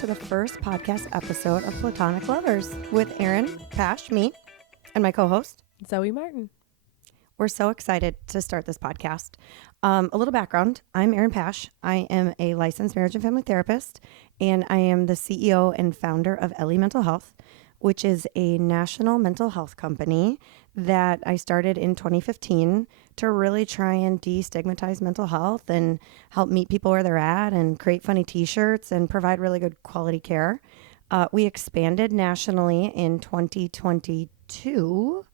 to the first podcast episode of Platonic Lovers with Erin Pash, me, and my co-host, Zoey Martin. We're so excited to start this podcast. A little background. I'm Erin Pash. I am a licensed marriage and family therapist, and I am the CEO and founder of Ellie Mental Health, which is a national mental health company that I started in 2015 to really try and destigmatize mental health and help meet people where they're at and create funny t-shirts and provide really good quality care. We expanded nationally in 2022,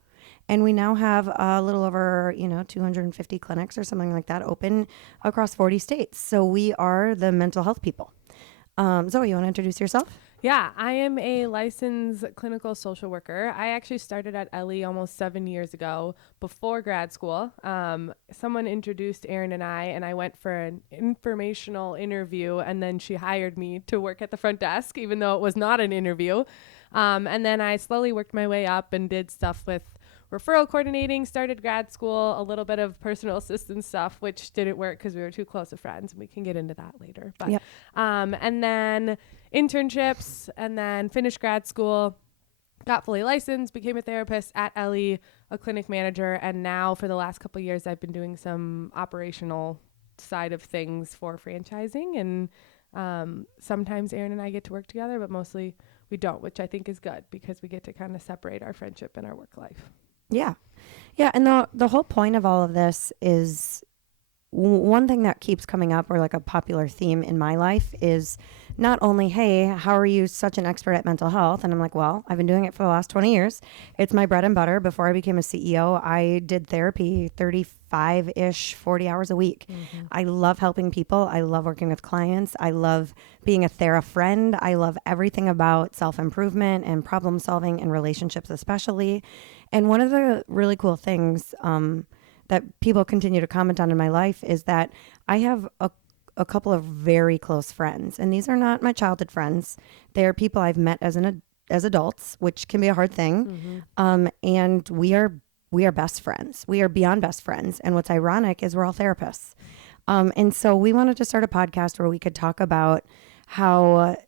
and we now have a little over, 250 clinics or something like that open across 40 states. So we are the mental health people. Zoe, you want to introduce yourself? Yeah, I am a licensed clinical social worker. I actually started at Ellie almost 7 years ago before grad school. Someone introduced Erin and I went for an informational interview, and then she hired me to work at the front desk, even though it was not an interview. And then I slowly worked my way up and did stuff with referral coordinating, started grad school, a little bit of personal assistance stuff, which didn't work because we were too close of friends. And we can get into that later. But Yep. And then internships, and then finished grad school, got fully licensed, became a therapist at Ellie, a clinic manager. And now for the last couple of years, I've been doing some operational side of things for franchising. And sometimes Erin and I get to work together, but mostly we don't, which I think is good because we get to kind of separate our friendship and our work life. Yeah. Yeah. And the whole point of all of this is one thing that keeps coming up, or like a popular theme in my life, is not only, hey, how are you such an expert at mental health? And I'm like, well, I've been doing it for the last 20 years. It's my bread and butter. Before I became a CEO, I did therapy 35-ish, 40 hours a week. Mm-hmm. I love helping people. I love working with clients. I love being a friend. I love everything about self-improvement and problem solving and relationships especially. And one of the really cool things that people continue to comment on in my life is that I have a couple of very close friends, and these are not my childhood friends. They're people I've met as adults, which can be a hard thing. Mm-hmm. And we are best friends. We are beyond best friends. And what's ironic is we're all therapists. And so we wanted to start a podcast where we could talk about how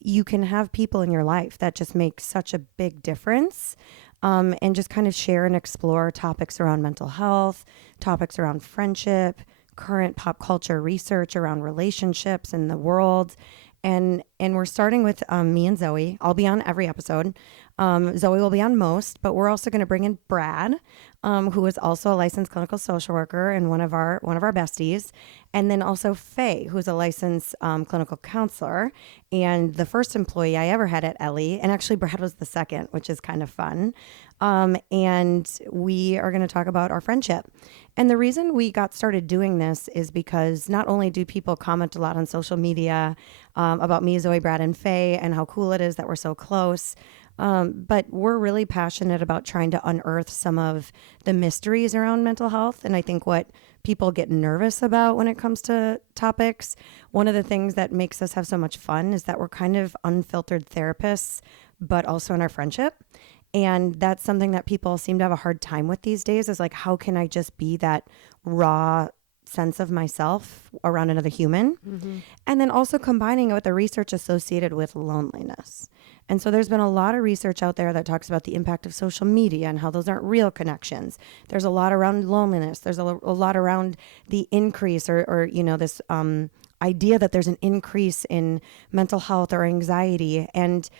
you can have people in your life that just make such a big difference. And just kind of share and explore topics around mental health, topics around friendship, current pop culture research around relationships in the world. And we're starting with me and Zoe. I'll be on every episode. Zoe will be on most, but we're also going to bring in Brad, who is also a licensed clinical social worker and one of our besties. And then also Faye, who's a licensed clinical counselor and the first employee I ever had at Ellie. And actually Brad was the second, which is kind of fun. And we are going to talk about our friendship. And the reason we got started doing this is because not only do people comment a lot on social media about me, Zoe, Brad, and Faye, and how cool it is that we're so close, but we're really passionate about trying to unearth some of the mysteries around mental health. And I think what people get nervous about when it comes to topics, one of the things that makes us have so much fun is that we're kind of unfiltered therapists, but also in our friendship. And that's something that people seem to have a hard time with these days, is like, how can I just be that raw sense of myself around another human? Mm-hmm. And then also combining it with the research associated with loneliness. And so there's been a lot of research out there that talks about the impact of social media and how those aren't real connections. There's a lot around loneliness. There's a lot around the increase or this idea that there's an increase in mental health or anxiety. And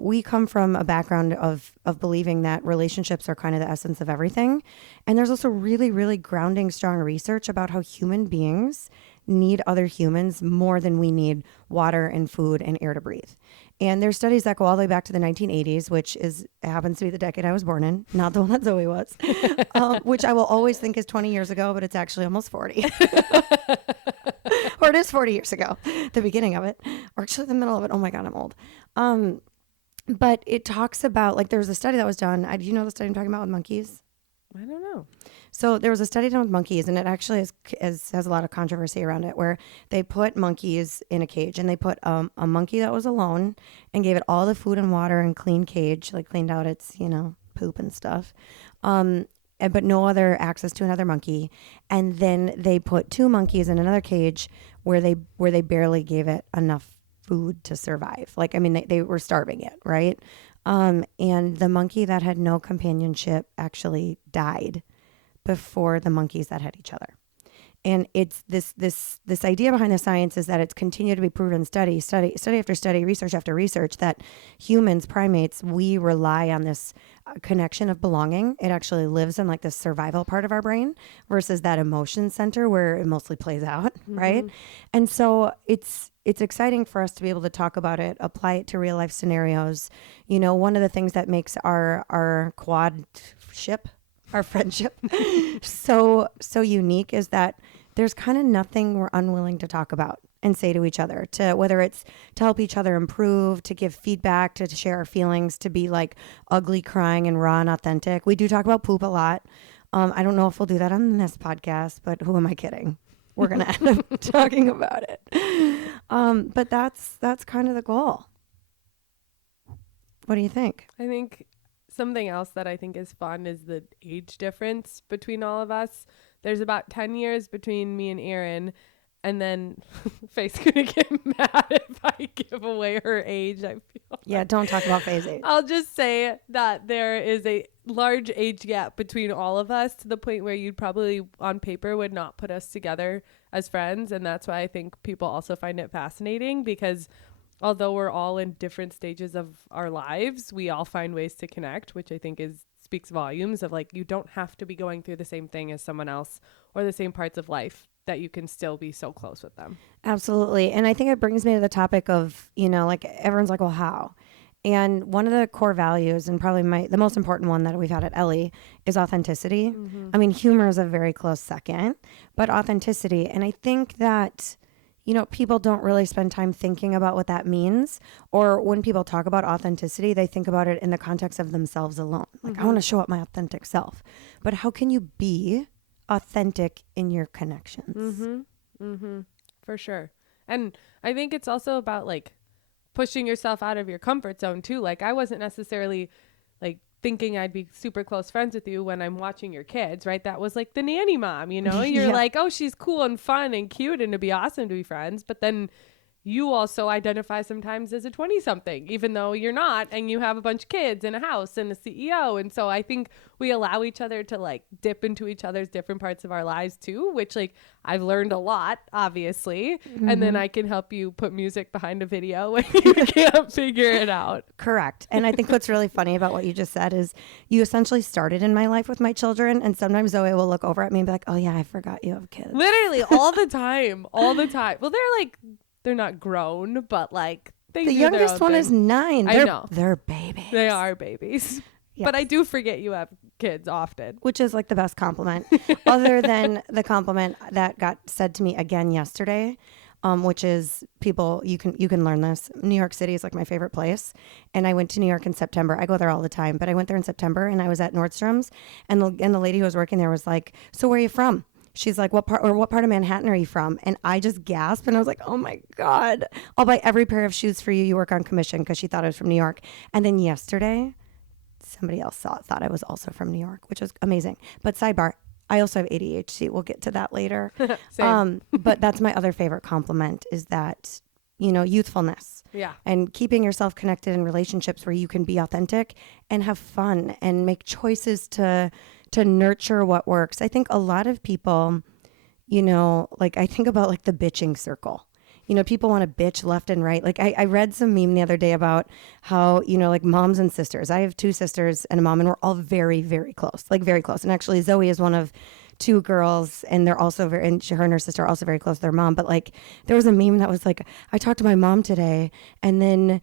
we come from a background of believing that relationships are kind of the essence of everything. And there's also really, really grounding, strong research about how human beings need other humans more than we need water and food and air to breathe. And there's studies that go all the way back to the 1980s, which happens to be the decade I was born in, not the one that Zoe was, which I will always think is 20 years ago, but it's actually almost 40. Or it is 40 years ago, the beginning of it, or actually the middle of it. Oh my God, I'm old. But it talks about, like, there was a study that was done. Do you know the study I'm talking about with monkeys? I don't know. So there was a study done with monkeys, and it actually has a lot of controversy around it, where they put monkeys in a cage, and they put a monkey that was alone and gave it all the food and water and clean cage, like cleaned out its, poop and stuff. But no other access to another monkey. And then they put two monkeys in another cage where they barely gave it enough food to survive. Like, I mean, they were starving it, right? And the monkey that had no companionship actually died before the monkeys that had each other. And it's this idea behind the science is that it's continued to be proven study after study, research after research, that humans, primates, we rely on this connection of belonging. It actually lives in like the survival part of our brain versus that emotion center where it mostly plays out, right? And so it's exciting for us to be able to talk about it, apply it to real life scenarios. You know, one of the things that makes our quad ship, our friendship so unique is that there's kind of nothing we're unwilling to talk about and say to each other, to whether it's to help each other improve, to give feedback, to share our feelings, to be like ugly crying and raw and authentic. We do talk about poop a lot. I don't know if we'll do that on this podcast, but who am I kidding? We're going to end up talking about it. But that's kind of the goal. What do you think? I think something else that I think is fun is the age difference between all of us. There's about 10 years between me and Erin, and then Faye's going to get mad if I give away her age, I feel. Yeah, don't talk about Faye's age. I'll just say that there is a large age gap between all of us to the point where you'd probably on paper would not put us together as friends. And that's why I think people also find it fascinating, because although we're all in different stages of our lives, we all find ways to connect, which I think speaks volumes of like, you don't have to be going through the same thing as someone else or the same parts of life, that you can still be so close with them. Absolutely. And I think it brings me to the topic of, you know, like everyone's like, well, how? And one of the core values, and probably the most important one that we've had at Ellie, is authenticity. I mean, humor is a very close second, but authenticity. And I think that, you know, people don't really spend time thinking about what that means. Or when people talk about authenticity, they think about it in the context of themselves alone. Like, I want to show up my authentic self. But how can you be authentic in your connections? For sure. And I think it's also about like pushing yourself out of your comfort zone too. Like, I wasn't necessarily like thinking I'd be super close friends with you when I'm watching your kids, right? That was like the nanny mom, you know. You're like, oh, she's cool and fun and cute and it'd be awesome to be friends. But then you also identify sometimes as a 20-something, even though you're not, and you have a bunch of kids and a house and a CEO. And so I think we allow each other to like dip into each other's different parts of our lives too, which like I've learned a lot, obviously. And then I can help you put music behind a video when you can't figure it out. Correct. And I think what's really funny about what you just said is you essentially started in my life with my children. And sometimes Zoe will look over at me and be like, oh yeah, I forgot you have kids. Literally all the time. Well, they're not grown, but like they the do their youngest own one thing. is 9. I know. They're babies. They are babies. Yes. But I do forget you have kids often. Which is like the best compliment, other than the compliment that got said to me again yesterday, which is people, you can learn this. New York City is like my favorite place. And I went to New York in September. I go there all the time, but I went there in September and I was at Nordstrom's and the lady who was working there was like, so where are you from? She's like, what part of Manhattan are you from? And I just gasped and I was like, oh my God, I'll buy every pair of shoes for you. You work on commission, because she thought I was from New York. And then yesterday, somebody else thought I was also from New York, which was amazing. But sidebar, I also have ADHD. We'll get to that later. But that's my other favorite compliment is that, you know, youthfulness. Yeah. And keeping yourself connected in relationships where you can be authentic and have fun and make choices to nurture what works. I think a lot of people, you know, like I think about like the bitching circle. You know, people want to bitch left and right. Like I read some meme the other day about how, you know, like moms and sisters. I have 2 sisters and a mom, and we're all very, very close, like very close. And actually Zoe is one of 2 girls, and they're also her and her sister are also very close to their mom. But like there was a meme that was like, I talked to my mom today and then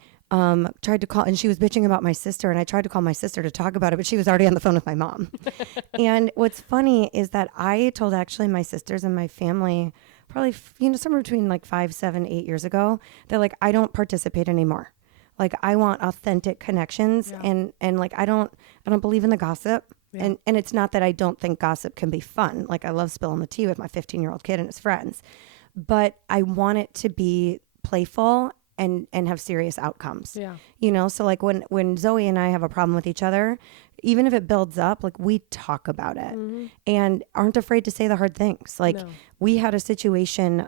tried to call, and she was bitching about my sister, and I tried to call my sister to talk about it, but she was already on the phone with my mom. And what's funny is that I told actually my sisters and my family probably, you know, somewhere between like 5, 7, 8 years ago, they're like, I don't participate anymore. Like I want authentic connections. And like, I don't believe in the gossip. Yeah. And it's not that I don't think gossip can be fun. Like I love spilling the tea with my 15-year-old kid and his friends, but I want it to be playful and have serious outcomes. Yeah. You know, so like when Zoe and I have a problem with each other, even if it builds up, like we talk about it and aren't afraid to say the hard things. Like we had a situation,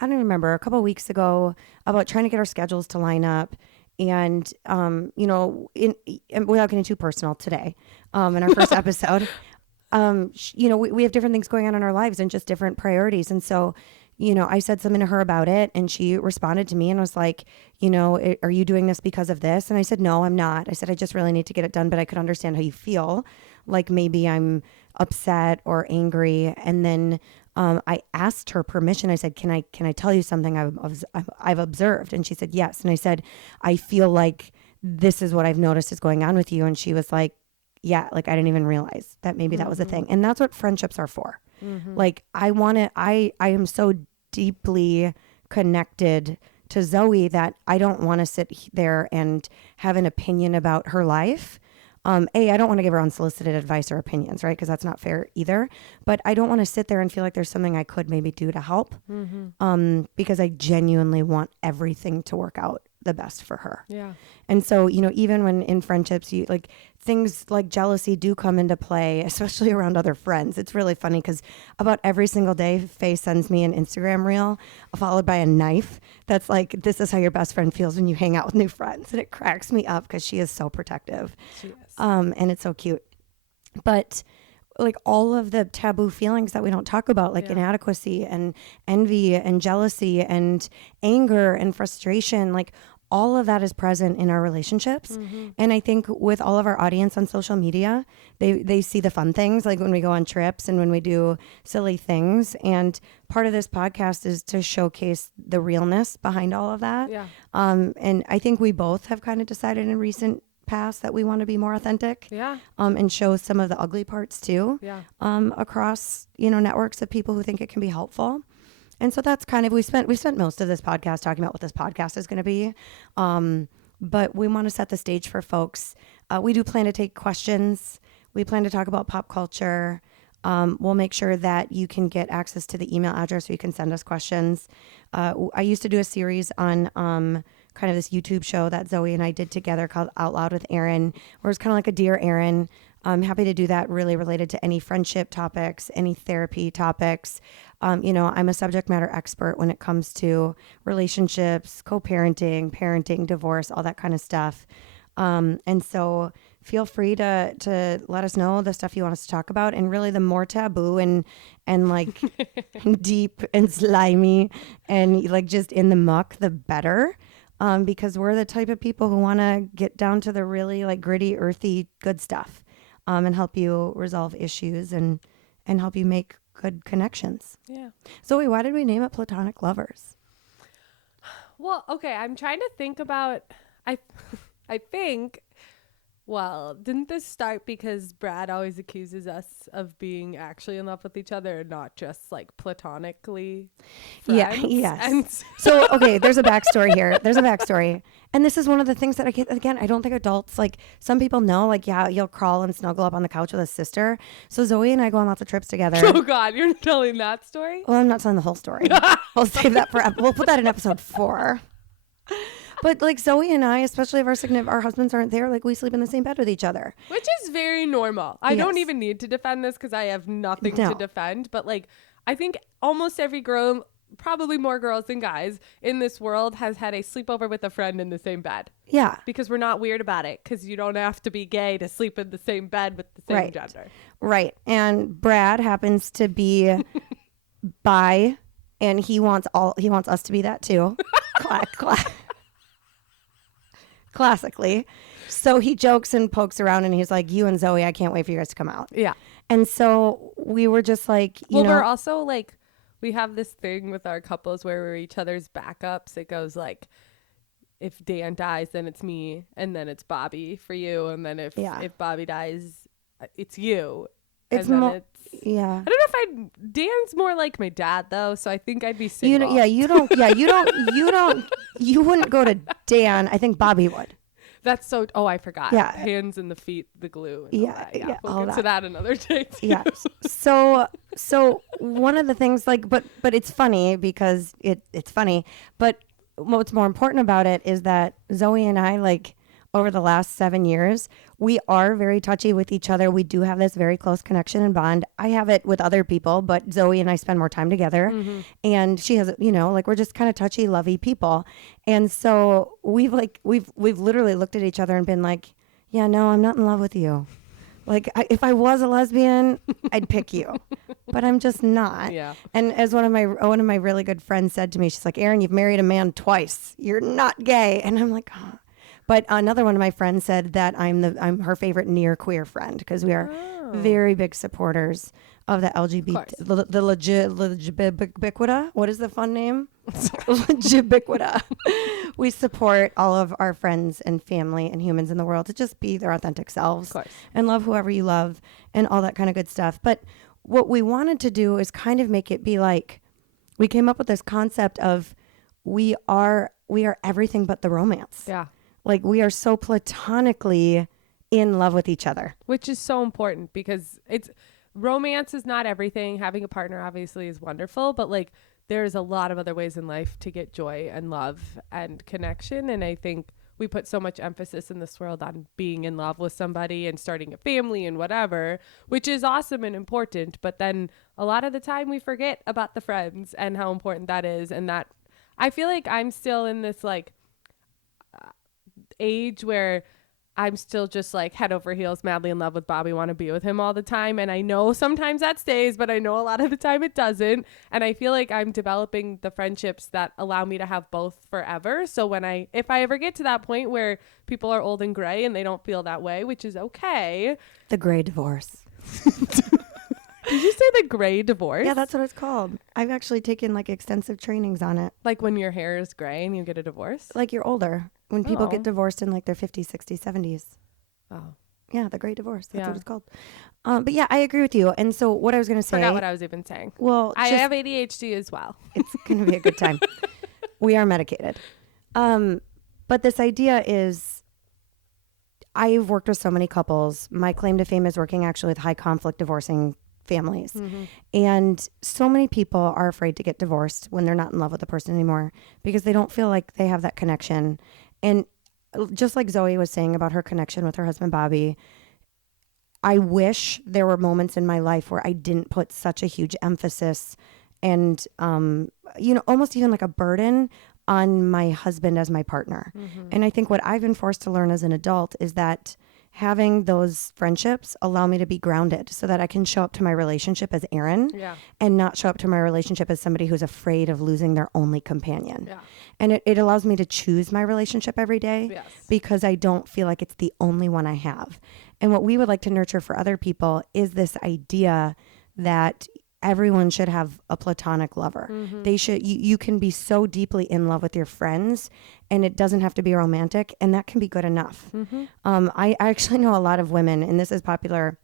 I don't remember, a couple of weeks ago about trying to get our schedules to line up. And, and without getting too personal today, in our first episode, we have different things going on in our lives and just different priorities. And so, I said something to her about it, and she responded to me and was like, are you doing this because of this? And I said, no, I'm not. I said, I just really need to get it done, but I could understand how you feel. Like maybe I'm upset or angry. And then I asked her permission. I said, can I tell you something I've observed? And she said, yes. And I said, I feel like this is what I've noticed is going on with you. And she was like, yeah, like I didn't even realize that maybe that was a thing. And that's what friendships are for. Like I am so deeply connected to Zoey that I don't want to sit there and have an opinion about her life. I don't want to give her unsolicited advice or opinions, right? Because that's not fair either. But I don't want to sit there and feel like there's something I could maybe do to help. Because I genuinely want everything to work out the best for her. Yeah. And so, even when in friendships, things like jealousy do come into play, especially around other friends. It's really funny because about every single day, Faye sends me an Instagram reel followed by a knife that's like, this is how your best friend feels when you hang out with new friends. And it cracks me up because she is so protective. She is. And it's so cute. But like all of the taboo feelings that we don't talk about, like inadequacy and envy and jealousy and anger and frustration, like all of that is present in our relationships. And I think with all of our audience on social media, they see the fun things, like when we go on trips and when we do silly things. And part of this podcast is to showcase the realness behind all of that. Yeah. And I think we both have kind of decided in recent past that we want to be more authentic. Yeah. And show some of the ugly parts too. Yeah. Across, networks of people who think it can be helpful. And so that's kind of, we spent most of this podcast talking about what this podcast is going to be. But we want to set the stage for folks. We do plan to take questions. We plan to talk about pop culture. We'll make sure that you can get access to the email address so you can send us questions. I used to do a series on kind of this YouTube show that Zoey and I did together called Out Loud with Erin, where it's kind of like a Dear Erin. I'm happy to do that, really related to any friendship topics, any therapy topics. I'm a subject matter expert when it comes to relationships, co-parenting, parenting, divorce, all that kind of stuff. And so feel free to let us know the stuff you want us to talk about. And really the more taboo and like deep and slimy and like just in the muck, the better. Because we're the type of people who want to get down to the really like gritty, earthy, good stuff. And help you resolve issues and help you make good connections. Yeah. Zoey, why did we name it Platonic Lovers? Well, okay, I'm trying to think about, I think, well, didn't this start because Brad always accuses us of being actually in love with each other and not just like platonically friends? Yeah, yes. And So, okay, there's a backstory here. There's a backstory. And this is one of the things that I don't think adults, like some people know, like, yeah, you'll crawl and snuggle up on the couch with a sister. So Zoey and I go on lots of trips together. Oh God, you're telling that story? Well, I'm not telling the whole story. We'll save that for, we'll put that in episode 4. But like Zoey and I, especially if our husbands aren't there, like we sleep in the same bed with each other. Which is very normal. I don't even need to defend this because I have nothing to defend. But like, I think almost every girl, probably more girls than guys in this world, has had a sleepover with a friend in the same bed. Yeah. Because we're not weird about it, because you don't have to be gay to sleep in the same bed with the same gender. Right. And Brad happens to be bi, and he wants us to be that too. Classically. So he jokes and pokes around and he's like, you and Zoey, I can't wait for you guys to come out. Yeah. And so we were just like, we're also like, we have this thing with our couples where we're each other's backups. It goes like, if Dan dies, then it's me, and then it's Bobby for you, and then if Bobby dies, it's you. It's more. I don't know if Dan's more like my dad though, so I think I'd be single. You wouldn't go to Dan. I think Bobby would. That's so. Oh, I forgot. Yeah, hands and the feet, the glue. And yeah. We'll get to that another day too. Yeah. So one of the things, like, but it's funny because it's funny. But what's more important about it is that Zoey and I, like, over the last 7 years. We are very touchy with each other. We do have this very close connection and bond. I have it with other people, but Zoey and I spend more time together. And she has, like we're just kind of touchy, lovey people. And so we've literally looked at each other and been like, yeah, no, I'm not in love with you. Like, if I was a lesbian, I'd pick you, but I'm just not. Yeah. And as one of my really good friends said to me, she's like, Erin, you've married a man twice. You're not gay. And I'm like, oh. But another one of my friends said that I'm her favorite near queer friend because we are very big supporters of the LGBT, the Legibiquita. What is the fun name? Legibiquita. We support all of our friends and family and humans in the world to just be their authentic selves and love whoever you love and all that kind of good stuff. But what we wanted to do is kind of make it be like, we came up with this concept of we are everything but the romance. Yeah. Like, we are so platonically in love with each other. Which is so important because romance is not everything. Having a partner obviously is wonderful, but like there's a lot of other ways in life to get joy and love and connection. And I think we put so much emphasis in this world on being in love with somebody and starting a family and whatever, which is awesome and important. But then a lot of the time we forget about the friends and how important that is. And that I feel like I'm still in this like age where I'm still just like head over heels, madly in love with Bobby, want to be with him all the time. And I know sometimes that stays, but I know a lot of the time it doesn't. And I feel like I'm developing the friendships that allow me to have both forever. So if I ever get to that point where people are old and gray and they don't feel that way, which is okay. The gray divorce. Did you say the gray divorce? Yeah, that's what it's called. I've actually taken like extensive trainings on it. Like when your hair is gray and you get a divorce? Like you're older. When people get divorced in like their 50s, 60s, 70s. Oh. Yeah, the great divorce. That's what it's called. But yeah, I agree with you. And so what I was going to say. Forgot what I was even saying. Well, I have ADHD as well. It's going to be a good time. We are medicated. But this idea is, I've worked with so many couples. My claim to fame is working actually with high conflict divorcing families. And so many people are afraid to get divorced when they're not in love with the person anymore because they don't feel like they have that connection. And just like Zoey was saying about her connection with her husband, Bobby, I wish there were moments in my life where I didn't put such a huge emphasis and, almost even like a burden on my husband as my partner. And I think what I've been forced to learn as an adult is that having those friendships allow me to be grounded so that I can show up to my relationship as Erin and not show up to my relationship as somebody who's afraid of losing their only companion. And it allows me to choose my relationship every day because I don't feel like it's the only one I have. And what we would like to nurture for other people is this idea that everyone should have a platonic lover. They should, you can be so deeply in love with your friends and it doesn't have to be romantic, and that can be good enough. I actually know a lot of women, and this is popular.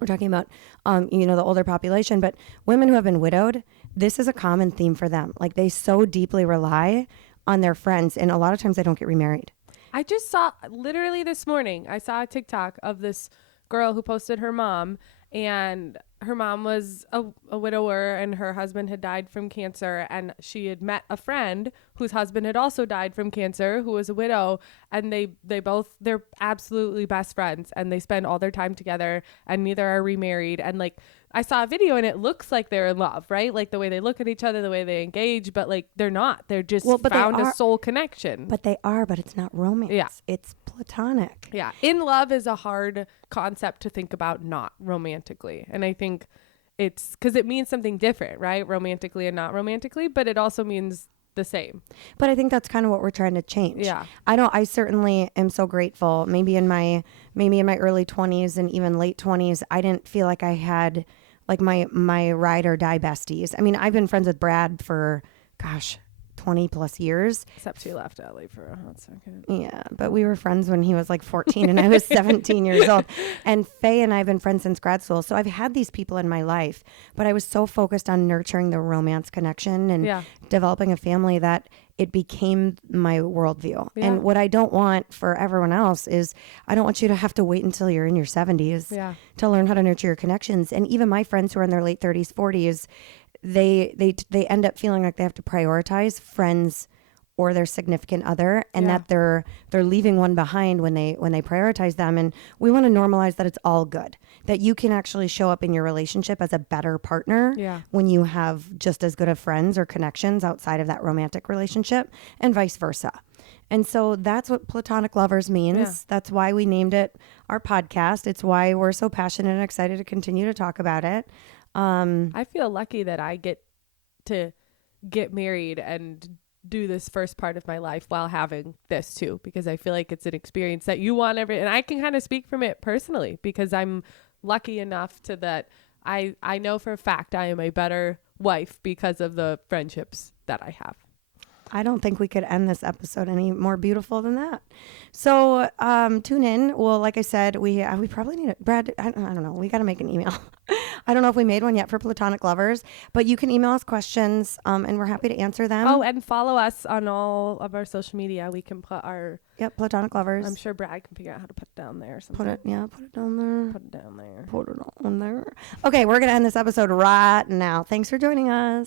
We're talking about, the older population, but women who have been widowed, this is a common theme for them. Like, they so deeply rely on their friends, and a lot of times they don't get remarried. I just saw, literally this morning, I saw a TikTok of this girl who posted her mom, and her mom was a widower and her husband had died from cancer, and she had met a friend whose husband had also died from cancer, who was a widow, and they're absolutely best friends, and they spend all their time together, and neither are remarried. And like, I saw a video and it looks like they're in love, right? Like the way they look at each other, the way they engage, but like they're not. They're just found a soul connection. But they are, but it's not romance. Yeah. It's platonic. Yeah. In love is a hard concept to think about, not romantically. And I think it's because it means something different, right? Romantically and not romantically, but it also means the same. But I think that's kind of what we're trying to change. Yeah. I certainly am so grateful. Maybe in my early 20s and even late 20s, I didn't feel like I had like my ride or die besties. I mean, I've been friends with Brad for 20 plus years. Except he left LA for a hot second. Yeah, but we were friends when he was like 14 and I was 17 years old. And Faye and I have been friends since grad school. So I've had these people in my life, but I was so focused on nurturing the romance connection and developing a family that it became my worldview. Yeah. And what I don't want for everyone else is I don't want you to have to wait until you're in your 70s to learn how to nurture your connections. And even my friends who are in their late 30s, 40s, they end up feeling like they have to prioritize friends or their significant other, and Yeah. that they're leaving one behind when they prioritize them. And we want to normalize that it's all good, that you can actually show up in your relationship as a better partner Yeah. when you have just as good of friends or connections outside of that romantic relationship, and vice versa. And so that's what Platonic Lovers means. Yeah. That's why we named it our podcast. It's why we're so passionate and excited to continue to talk about it. I feel lucky that I get to get married and do this first part of my life while having this too, because I feel like it's an experience that you want and I can kind of speak from it personally because I'm lucky enough to that I know for a fact I am a better wife because of the friendships that I have. I don't think we could end this episode any more beautiful than that. So tune in. Well, like I said, we probably need it. Brad, I don't know. We got to make an email. I don't know if we made one yet for Platonic Lovers, but you can email us questions and we're happy to answer them. Oh, and follow us on all of our social media. We can put our... Yep, Platonic Lovers. I'm sure Brad can figure out how to put it down there or something. Put it down there. Put it down there. Put it on there. Okay, we're going to end this episode right now. Thanks for joining us.